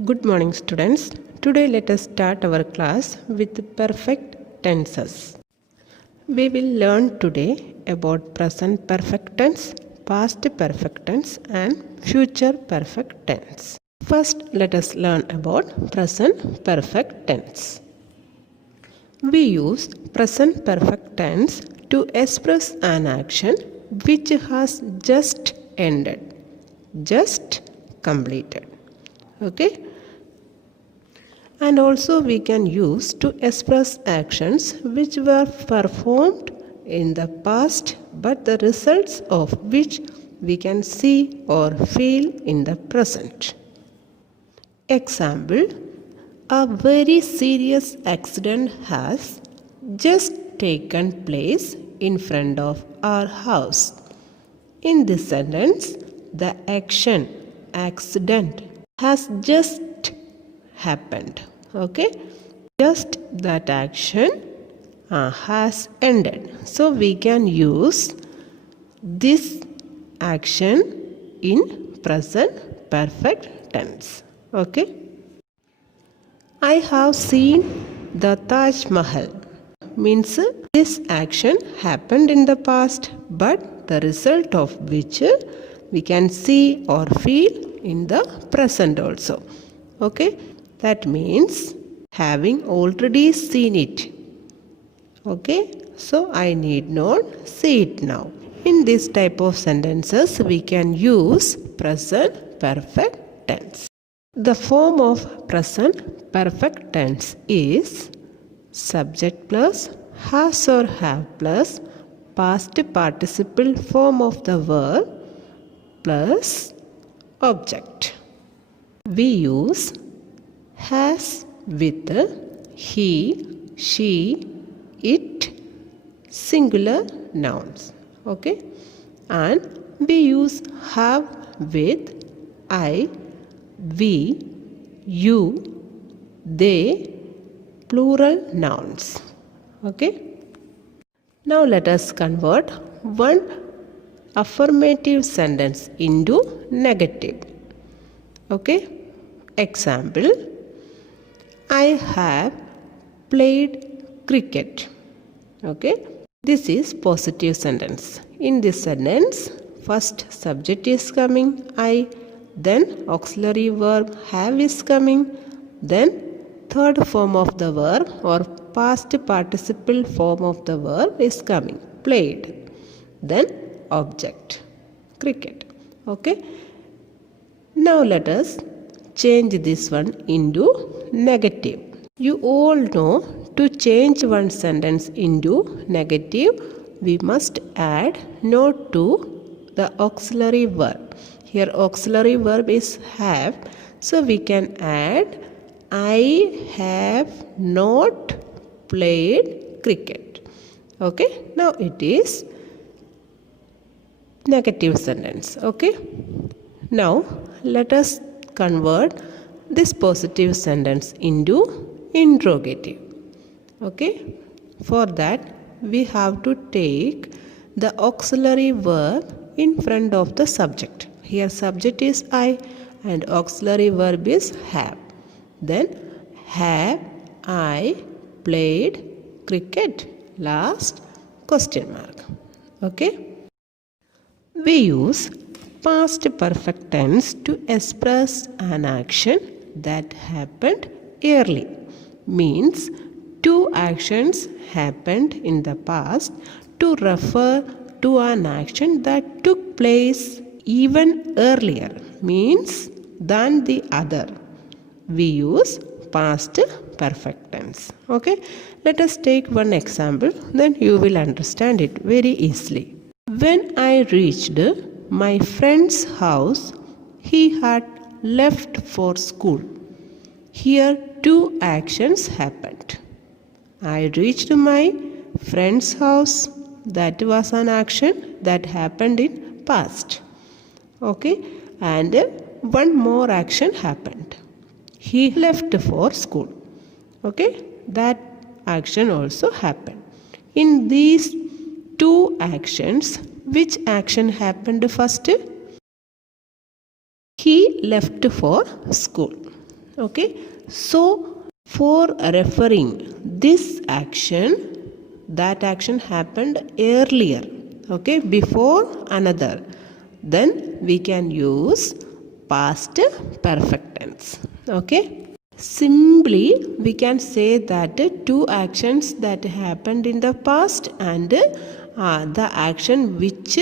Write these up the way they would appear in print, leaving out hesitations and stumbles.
Good morning, students. Today let us start our class with perfect tenses. We will learn today about present perfect tense, past perfect tense and future perfect tense. First, let us learn about present perfect tense. We use present perfect tense to express an action which has just ended, just completed. Okay? And also we can use to express actions which were performed in the past but the results of which we can see or feel in the present. Example, a very serious accident has just taken place in front of our house. In this sentence, the action, accident, has just happened. Okay? Just that action has ended. So we can use this action in present perfect tense. Okay? I have seen the Taj Mahal. Means this action happened in the past but the result of which we can see or feel in the present also. Okay? That means having already seen it. Okay? So I need not see it now. In this type of sentences we can use present perfect tense. The form of present perfect tense is subject plus has or have plus past participle form of the verb plus object. We use has with he, she, it, singular nouns. Okay? And we use have with I, we, you, they, plural nouns. Okay? Now let us convert one affirmative sentence into negative. Okay? Example, I have played cricket. Okay? This is positive sentence. In this sentence, first subject is coming, I, then auxiliary verb have is coming, then third form of the verb or past participle form of the verb is coming, played, then object, cricket. Okay? Now let us change this one into negative. You all know to change one sentence into negative, we must add not to the auxiliary verb. Here auxiliary verb is have, so we can add I have not played cricket. Okay? Now it is negative sentence. Okay? Now let us convert this positive sentence into interrogative. Okay? For that we have to take the auxiliary verb in front of the subject. Here subject is I and auxiliary verb is have. Then have I played cricket? Last question mark. Okay? We use past perfect tense to express an action that happened early. Means two actions happened in the past to refer to an action that took place even earlier, means than the other. We use past perfect tense. Okay? Let us take one example, then you will understand it very easily. When I reached my friend's house, he had left for school. Here two actions happened. I reached my friend's house. That was an action that happened in past. Okay? And one more action happened. He left for school. Okay? That action also happened. In these two actions, which action happened first? He left for school. Okay, so for referring this action, that action happened earlier, okay, before another, then we can use past perfect tense. Okay, simply we can say that two actions that happened in the past and the action which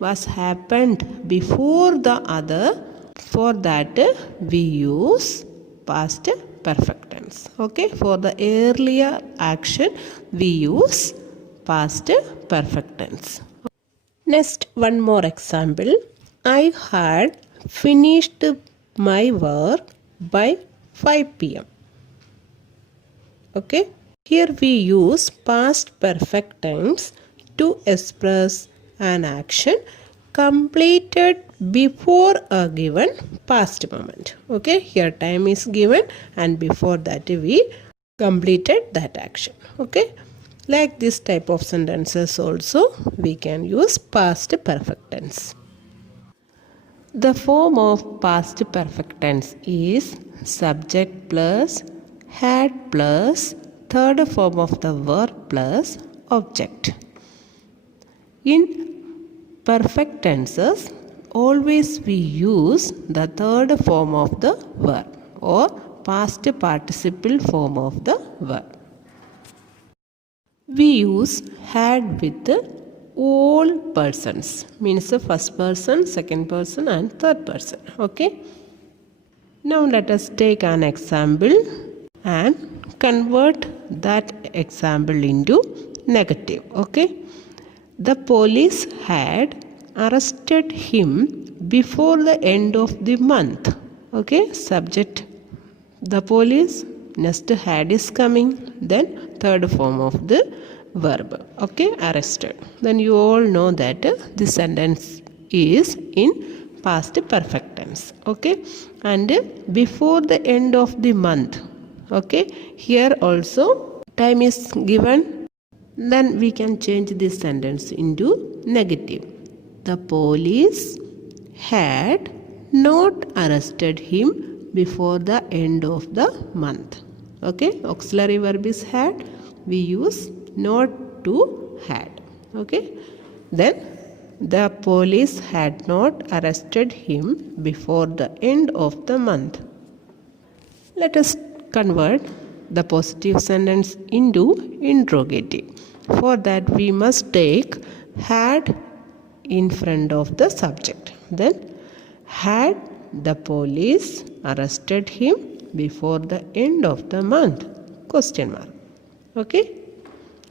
was happened before the other, for that we use past perfect tense. Okay, for the earlier action we use past perfect tense. Next, one more example. I had finished my work by 5 p.m. Okay, here we use past perfect tense to express an action completed before a given past moment. Okay, here time is given and before that we completed that action. Okay, like this type of sentences also we can use past perfect tense. The form of past perfect tense is subject plus had plus third form of the verb plus object. In perfect tenses, always we use the third form of the verb or past participle form of the verb. We use had with all persons, means the first person, second person and third person. Okay, now let us take an example and convert that example into negative. Okay, the police had arrested him before the end of the month. Okay, subject the police, next had is coming, then third form of the verb. Okay, arrested. Then you all know that this sentence is in past perfect tense. Okay, and before the end of the month. Okay, here also time is given, then we can change this sentence into negative. The police had not arrested him before the end of the month. Okay, auxiliary verb is had, we use not to had. Okay, then the police had not arrested him before the end of the month. Let us convert the positive sentence into interrogative. For that we must take had in front of the subject. Then had the police arrested him before the end of the month? Question mark. Okay,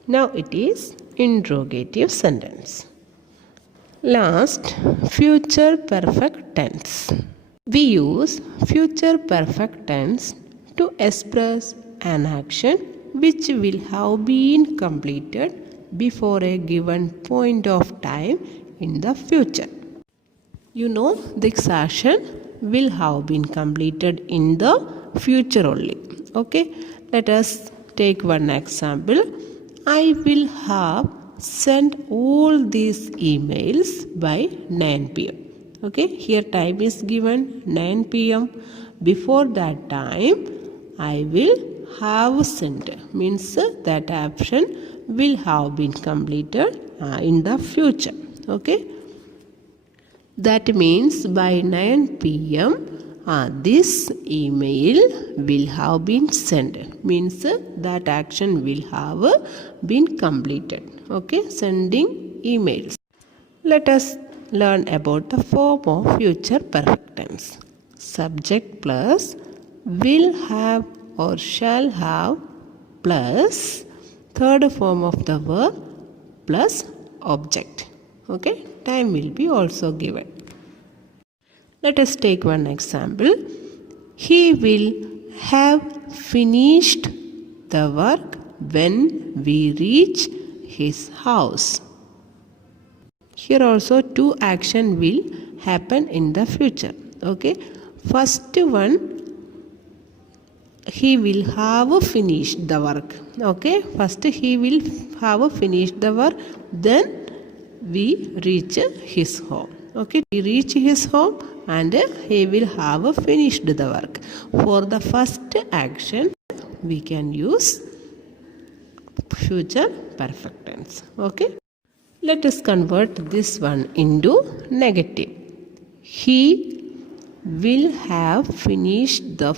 now it is interrogative sentence. Last, future perfect tense. We use future perfect tense to express an action which will have been completed before a given point of time in the future. You know, this action will have been completed in the future only. Okay, let us take one example. I will have sent all these emails by 9 p.m. Okay, here time is given 9 p.m. Before that time I will have sent, means that action will have been completed in the future. Okay, that means by 9 p.m. This email will have been sent, means that action will have been completed. Okay, sending emails. Let us learn about the form of future perfect tense. Subject plus will have or shall have plus third form of the verb plus object. Okay, time will be also given. Let us take one example. He will have finished the work when we reach his house. Here also two action will happen in the future. Okay, first one, he will have finished the work. Okay, first he will have finished the work, then we reach his home. Okay, we reach his home, and he will have finished the work. For the first action, we can use future perfect tense. Okay. Let us convert this one into negative. He will have finished the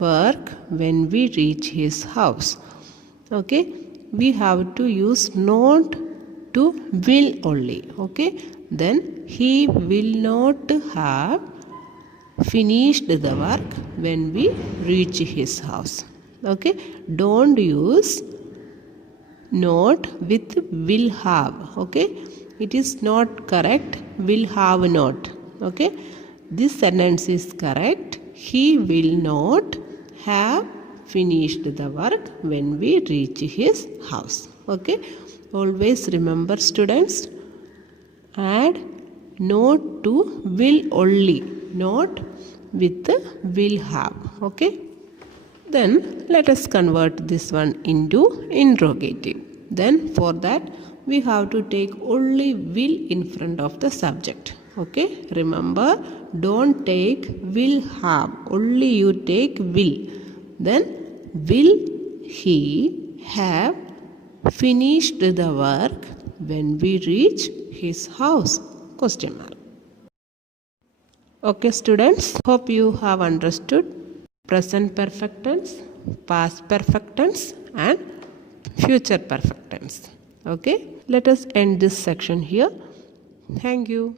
work when we reach his house. Okay. We have to use not to will only. Okay. Then he will not have finished the work when we reach his house. Okay. Don't use not with will have. Okay, it is not correct. Will have not. Okay, this sentence is correct. He will not have finished the work when we reach his house. Okay, always remember, students, add not to will only, not with will have. Okay. Then let us convert this one into interrogative. Then for that we have to take only will in front of the subject. Okay, remember, don't take will have, only you take will. Then will he have finished the work when we reach his house? Question mark. Okay, students, hope you have understood present perfect tense, past perfect tense, and future perfect tense. Okay, let us end this section here. Thank you.